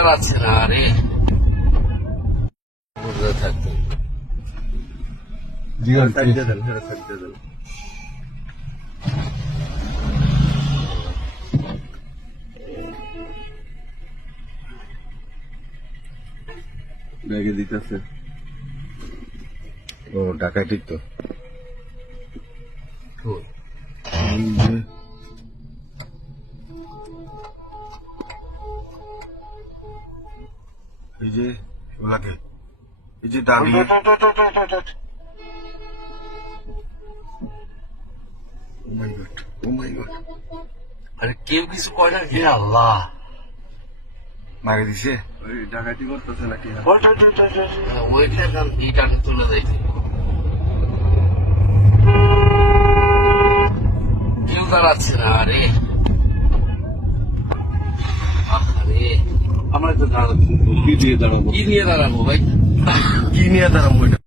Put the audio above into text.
দাঁড়াচ্ছে না রে, বুঝতে থাকতো ব্যাগে দিতেছে। ও ডাকাতি তো এই যে ওলাকে, এই যে দাঁড়িয়ে আরে কেউ কিছু কয় না। হে আল্লাহ, মাগে দিছে। ওই ডাকাতি করতেছে নাকি? ওইখানে ইটা তুলে দেখি, কেউ দাঁড়াচ্ছে না রে। আরে আমরা তো দাঁড়াচ্ছি, কি দিয়ে দাঁড়াবো? কি নিয়ে দাঁড়াবো ভাই? কি নিয়ে দাঁড়াবো?